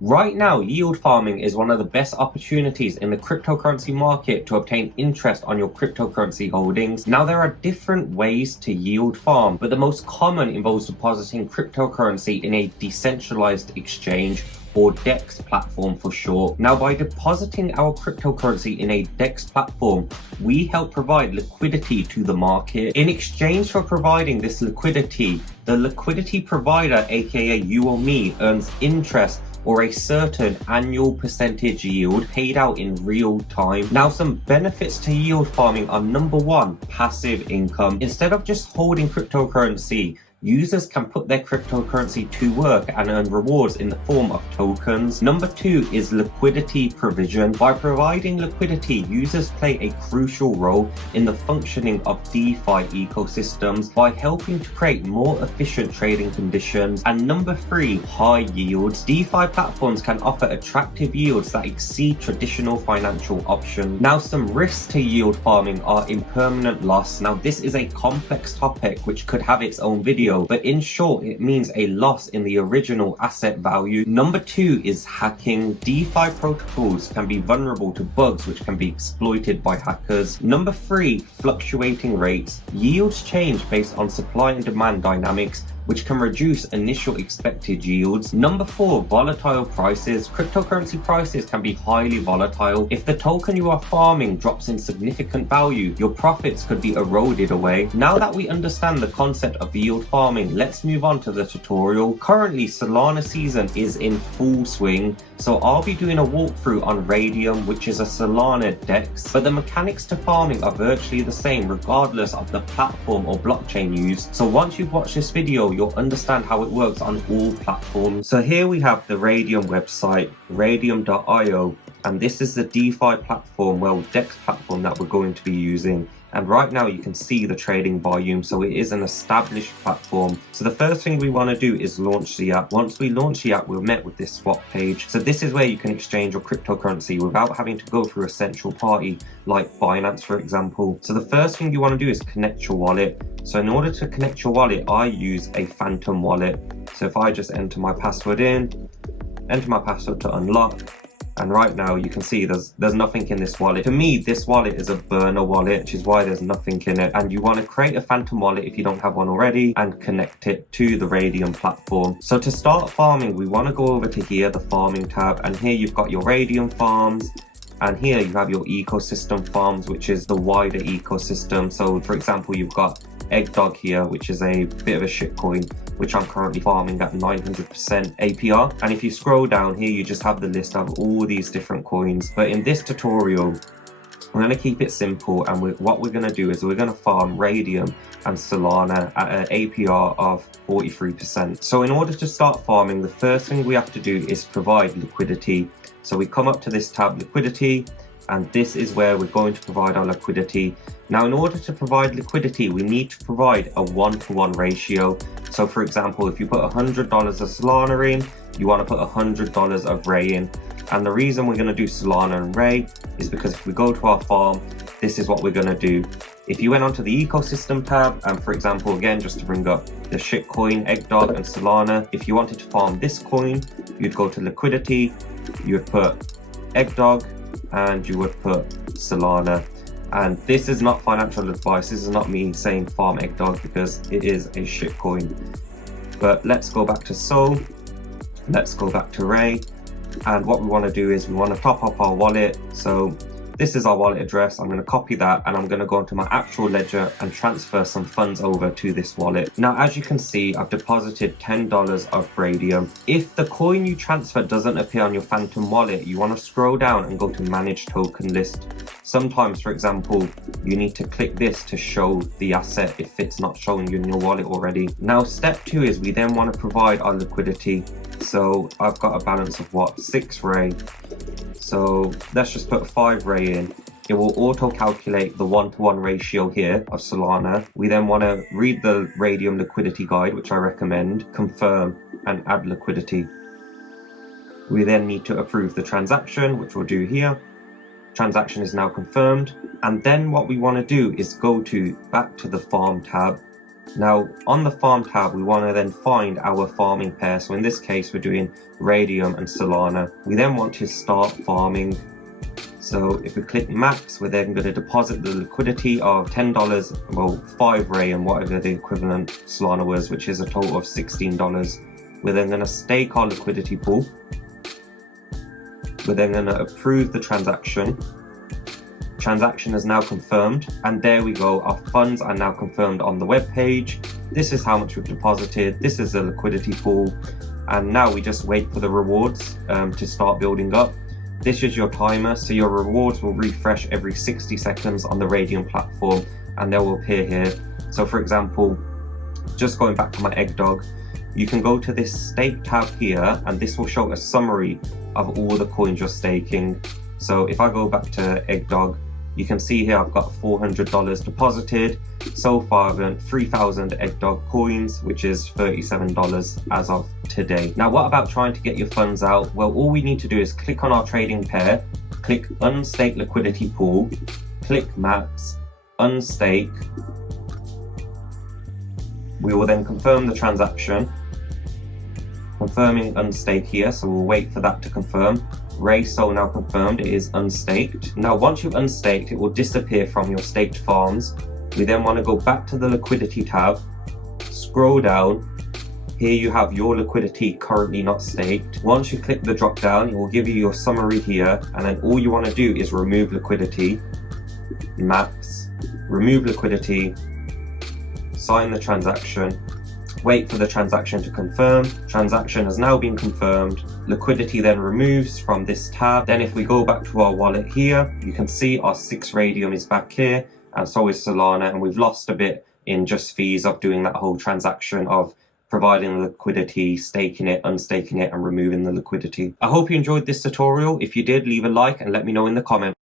Right now, yield farming is one of the best opportunities in the cryptocurrency market to obtain interest on your cryptocurrency holdings. Now, there are different ways to yield farm, but the most common involves depositing cryptocurrency in a decentralized exchange, or DEX platform for short. Now, by depositing our cryptocurrency in a DEX platform, we help provide liquidity to the market. In exchange for providing this liquidity, the liquidity provider, aka you or me, earns interest or a certain annual percentage yield paid out in real time. Now, some benefits to yield farming are: number one, passive income. Instead of just holding cryptocurrency, users can put their cryptocurrency to work and earn rewards in the form of tokens. Number two is liquidity provision. By providing liquidity, users play a crucial role in the functioning of DeFi ecosystems by helping to create more efficient trading conditions. And number three, high yields. DeFi platforms can offer attractive yields that exceed traditional financial options. Now, some risks to yield farming are impermanent loss. Now, this is a complex topic which could have its own video, but in short, it means a loss in the original asset value. Number two is hacking. DeFi protocols can be vulnerable to bugs which can be exploited by hackers. Number three, fluctuating rates. Yields change based on supply and demand dynamics, which can reduce initial expected yields. Number four, volatile prices. Cryptocurrency prices can be highly volatile. If the token you are farming drops in significant value, your profits could be eroded away. Now that we understand the concept of yield farming, let's move on to the tutorial. Currently, Solana season is in full swing, so I'll be doing a walkthrough on Raydium, which is a Solana DEX, but the mechanics to farming are virtually the same regardless of the platform or blockchain used. So once you've watched this video, you'll understand how it works on all platforms. So here we have the Raydium website, raydium.io, and this is the DeFi platform, well, DEX platform that we're going to be using. And right now you can see the trading volume, so it is an established platform. So the first thing we want to do is launch the app. Once we launch the app, we're met with this swap page. So this is where you can exchange your cryptocurrency without having to go through a central party like Binance, for example. So the first thing you want to do is connect your wallet. So in order to connect your wallet, I use a Phantom wallet. So if I just enter my password enter my password to unlock, and right now you can see there's nothing in this wallet. To me, this wallet is a burner wallet, which is why there's nothing in it. And you want to create a Phantom wallet if you don't have one already and connect it to the Raydium platform. So to start farming, we want to go over to here, the farming tab, and here you've got your Raydium farms. And here you have your ecosystem farms, which is the wider ecosystem. So for example, you've got Eggdog here, which is a bit of a shitcoin, which I'm currently farming at 900% APR. And if you scroll down here, you just have the list of all these different coins. But in this tutorial, we're going to keep it simple, and what we're going to do is we're going to farm Raydium and Solana at an APR of 43%. So in order to start farming, the first thing we have to do is provide liquidity. So we come up to this tab, liquidity, and this is where we're going to provide our liquidity. Now, in order to provide liquidity, we need to provide a 1-to-1 ratio. So for example, if you put $100 of Solana in, you want to put $100 of Ray in. And the reason we're going to do Solana and Ray is because if we go to our farm, this is what we're going to do. If you went onto the ecosystem tab, and for example, again, just to bring up the shitcoin, Eggdog and Solana, if you wanted to farm this coin, you'd go to liquidity, you would put Eggdog, and you would put Solana. And this is not financial advice. This is not me saying farm Eggdog, because it is a shitcoin. But let's go back to Sol. Let's go back to Ray. And what we want to do is we want to top up our wallet. So this is our wallet address. I'm going to copy that, and I'm going to go into my actual ledger and transfer some funds over to this wallet. Now, as you can see, I've deposited $10 of Raydium. If the coin you transfer doesn't appear on your Phantom wallet, you want to scroll down and go to Manage Token List. Sometimes, for example, you need to click this to show the asset if it's not showing you in your wallet already. Now, step two is we then want to provide our liquidity. So I've got a balance of what? 6 Ray. So let's just put 5 Ray in. It will auto calculate the 1-to-1 ratio here of Solana. We then want to read the Raydium liquidity guide, which I recommend, confirm, and add liquidity. We then need to approve the transaction, which we'll do here. Transaction is now confirmed. And then what we want to do is go back to the farm tab, Now on the farm tab, we want to then find our farming pair. So in this case, we're doing Raydium and Solana. We then want to start farming. So if we click max, we're then going to deposit the liquidity of $10, well 5 Ray and whatever the equivalent Solana was, which is a total of $16. We're then going to stake our liquidity pool. We're then going to approve the transaction. Transaction is now confirmed, and there we go, our funds are now confirmed on the web page. This is how much we've deposited, this is the liquidity pool, and now we just wait for the rewards to start building up. This is your timer, so your rewards will refresh every 60 seconds on the Raydium platform, and they will appear here. So for example, just going back to my egg dog, you can go to this stake tab here, and this will show a summary of all the coins you're staking. So if I go back to egg dog, you can see here I've got $400 deposited. So far I've earned 3,000 egg dog coins, which is $37 as of today. Now what about trying to get your funds out? Well, all we need to do is click on our trading pair, click unstake liquidity pool, click max, unstake. We will then confirm the transaction. Confirming unstake here, so we'll wait for that to confirm. Ray Sol now confirmed, it is unstaked. Now once you've unstaked, it will disappear from your staked farms. We then want to go back to the liquidity tab, scroll down. Here you have your liquidity currently not staked. Once you click the drop down, it will give you your summary here, and then all you want to do is remove liquidity, max, remove liquidity, sign the transaction, wait for the transaction to confirm. Transaction has now been confirmed. Liquidity then removes from this tab. Then if we go back to our wallet here, you can see our 6 Raydium is back here, and so is Solana, and we've lost a bit in just fees of doing that whole transaction of providing the liquidity, staking it, unstaking it, and removing the liquidity. I hope you enjoyed this tutorial. If you did, leave a like and let me know in the comments.